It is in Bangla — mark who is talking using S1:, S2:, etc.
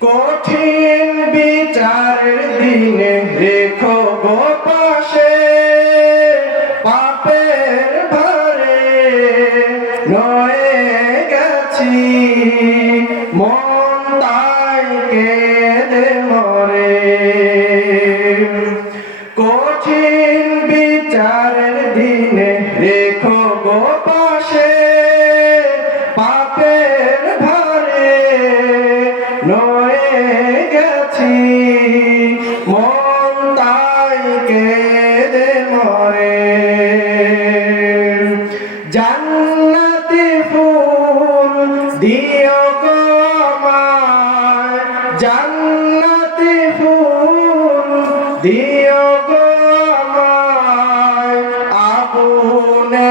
S1: কঠিন বিচারের দিনে রেখো গো পাশে, পাপের ভারে নয়ে গেছি। মন তাই কেঁদে মরে। কঠিন বিচারের দিনে রেখো গো গেছি মন তাই কেঁদে মরে। জান্নাতি ফুল দিও গো আমায় জান্নাতি ফুল দিও আগুনে